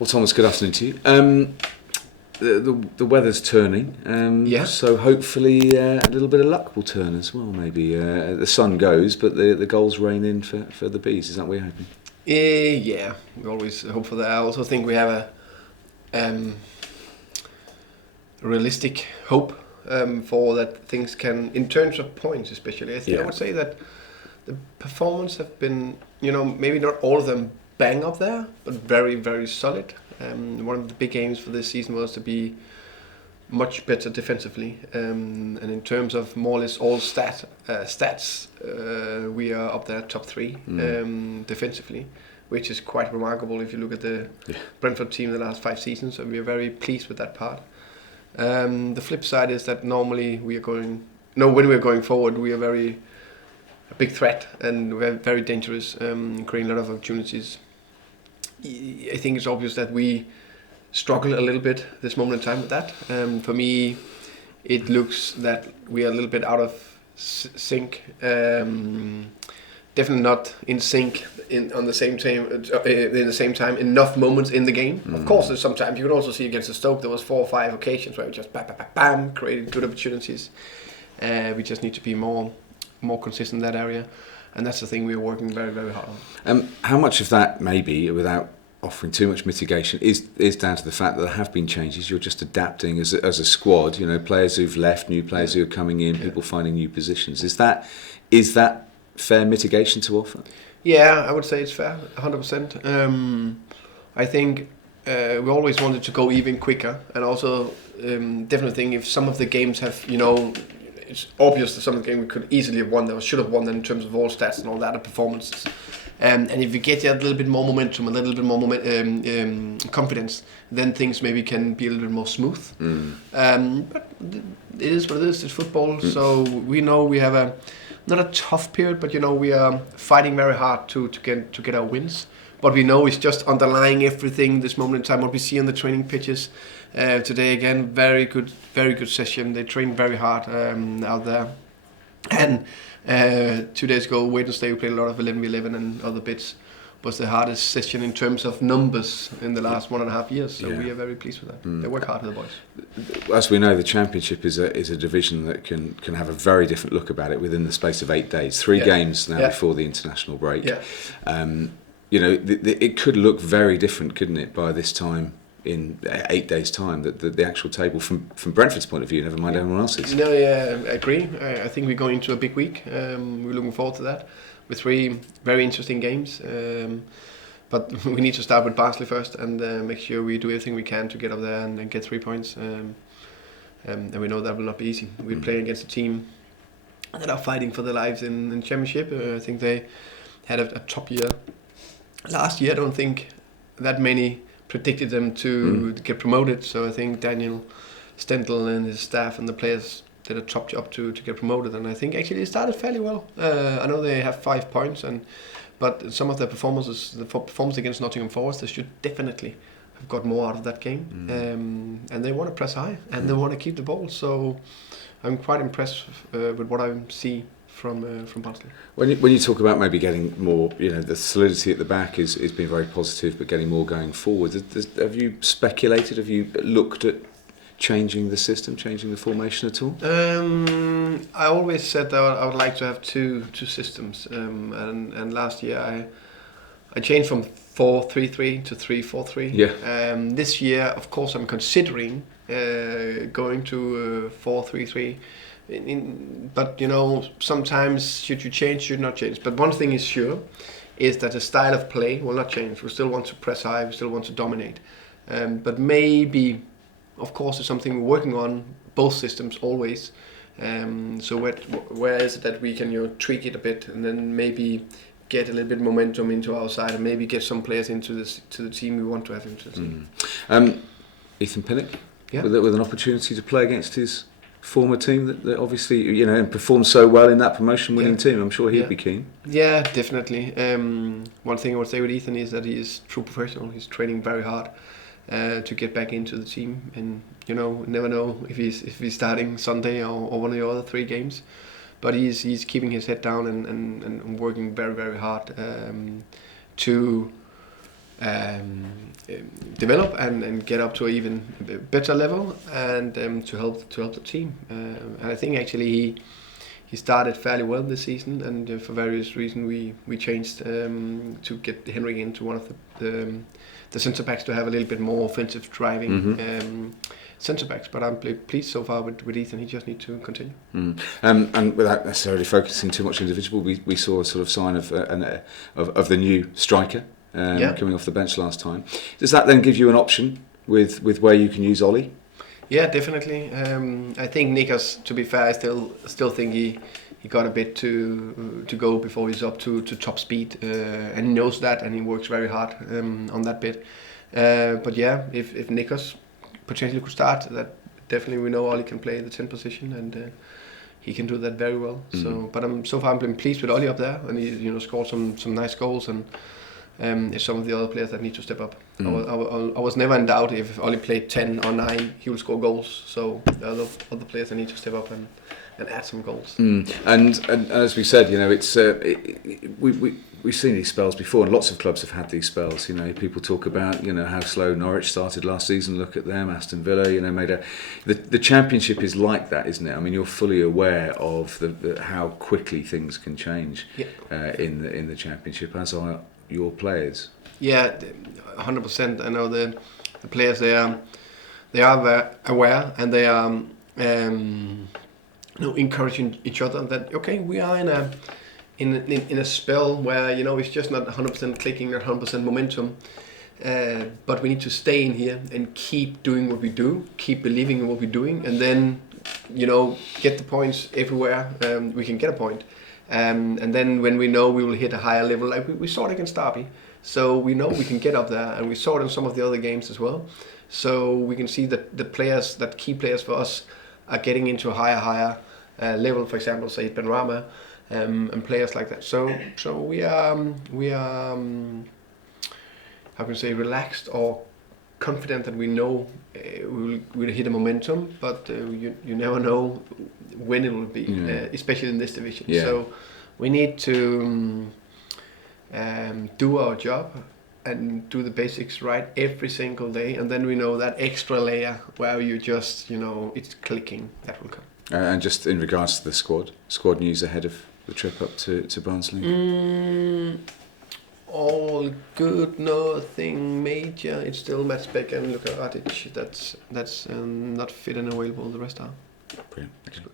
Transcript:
Well, Thomas, good afternoon to you. The weather's turning, so hopefully a little bit of luck will turn as well. Maybe the sun goes, but the goals rain in for the bees. Is that what you're hoping? Yeah, we always hope for that. I also think we have a realistic hope for that things can, in terms of points especially. I would say that the performance have been, maybe not all of them bang up there, but very, very solid. One of the big aims for this season was to be much better defensively, and in terms of more or less all stats, we are up there top 3 defensively, which is quite remarkable if you look at the Brentford team the last 5 seasons. So we are very pleased with that part. The flip side is that normally when we are going forward, we are a big threat and we're very dangerous, creating a lot of opportunities. I think it's obvious that we struggle a little bit this moment in time with that. For me, it looks that we are a little bit out of sync. Definitely not in sync in the same time. Enough moments in the game. Of course, there's sometimes you can also see against the Stoke there was 4 or 5 occasions where we just bam created good opportunities. We just need to be more consistent in that area. And that's the thing we're working very, very hard on. How much of that, maybe, without offering too much mitigation, is down to the fact that there have been changes? You're just adapting as a squad. Players who've left, new players who are coming in, people finding new positions. Is that fair mitigation to offer? Yeah, I would say it's fair, 100%. I think we always wanted to go even quicker, and also definitely think if some of the games have, it's obvious that some of the games we could easily have won, or should have won them in terms of all stats and all that, and performances. And if you get a little bit more momentum, a little bit more confidence, then things maybe can be a little bit more smooth. But it is what it is. It's football, so we know we have not a tough period, but we are fighting very hard to get our wins. What we know is just underlying everything this moment in time. What we see on the training pitches today, again, very good session. They train very hard out there. And 2 days ago, Wednesday, we played a lot of 11v11 and other bits. Was the hardest session in terms of numbers in the last 1.5 years. So we are very pleased with that. They work hard, the boys. As we know, the Championship is a division that can have a very different look about it within the space of 8 days. 3 games now before the international break. It could look very different, couldn't it, by this time in 8 days' time, the actual table from Brentford's point of view, never mind everyone else's. No, yeah, I agree. I think we're going into a big week. We're looking forward to that with 3 very interesting games. But we need to start with Barnsley first and make sure we do everything we can to get up there and get 3 points. And we know that will not be easy. We're playing against a team that are fighting for their lives in Championship. I think they had a top year. Last year, I don't think that many predicted them to get promoted, so I think Daniel Stendel and his staff and the players did a top job to get promoted, and I think actually they started fairly well. I know they have 5 points, but some of their performances, the performance against Nottingham Forest, they should definitely have got more out of that game, and they want to press high and they want to keep the ball. So I'm quite impressed with what I see from Barnsley. When you talk about maybe getting more, the solidity at the back is being very positive, but getting more going forward. Have you speculated? Have you looked at changing the system, changing the formation at all? I always said that I would like to have two systems, and last year I changed from 4-3-3 to 3-4-3. Yeah. This year, of course, I'm considering going to 4-3-3. But sometimes should you change, should not change. But one thing is sure, is that the style of play will not change. We still want to press high, we still want to dominate. But maybe, of course, it's something we're working on, both systems always. So where is it that we can tweak it a bit and then maybe get a little bit momentum into our side and maybe get some players into the team we want to have into the team. Ethan Pinnock, with an opportunity to play against his former team that obviously and performed so well in that promotion winning team. I'm sure he'd be keen. Yeah, definitely. One thing I would say with Ethan is that he is true professional. He's training very hard to get back into the team, and never know if he's starting Sunday or one of the other 3 games, but he's keeping his head down and working very, very hard to develop and get up to an even better level, and to help the team. And I think actually he started fairly well this season, and for various reasons we changed to get Henrik into one of the centre backs to have a little bit more offensive driving centre backs. But I'm pleased so far with Ethan. He just needs to continue. And without necessarily focusing too much individual, we saw a sort of sign of the new striker coming off the bench last time. Does that then give you an option with where you can use Ollie? Yeah, definitely. I think Nikos, to be fair, I still think he got a bit to go before he's up to top speed, and he knows that, and he works very hard on that bit. But yeah, if Nikos potentially could start, that definitely we know Ollie can play the 10 position, and he can do that very well. So, but so far I've been pleased with Ollie up there, and he scored some nice goals, and it's some of the other players that need to step up. I was never in doubt if Ollie played 10 or 9, he will score goals. So there are other players that need to step up and add some goals. And as we said, it's we've seen these spells before, and lots of clubs have had these spells. People talk about how slow Norwich started last season. Look at them, Aston Villa. Made the Championship is like that, isn't it? I mean, you're fully aware of how quickly things can change in the Championship, as are your players. Yeah, 100%. I know the players, they are aware, and they are encouraging each other that we are in a spell where it's just not 100% clicking, not 100% momentum, but we need to stay in here and keep doing what we do, keep believing in what we're doing, and then get the points everywhere we can get a point. And then when we know we will hit a higher level, like we saw it against Derby, so we know we can get up there, and we saw it in some of the other games as well. So we can see that the players, that key players for us, are getting into a higher level. For example, say Benrahma, and players like that. So we are how can I say, relaxed or confident that we know we'll hit a momentum, but you never know when it will be, especially in this division. Yeah. So we need to do our job and do the basics right every single day, and then we know that extra layer where you just it's clicking, that will come. And just in regards to the squad news ahead of the trip up to Barnsley. All good, nothing major. It's still Mats Beck and Luka Ratic. That's not fit and available. The rest are. Brilliant. Excellent.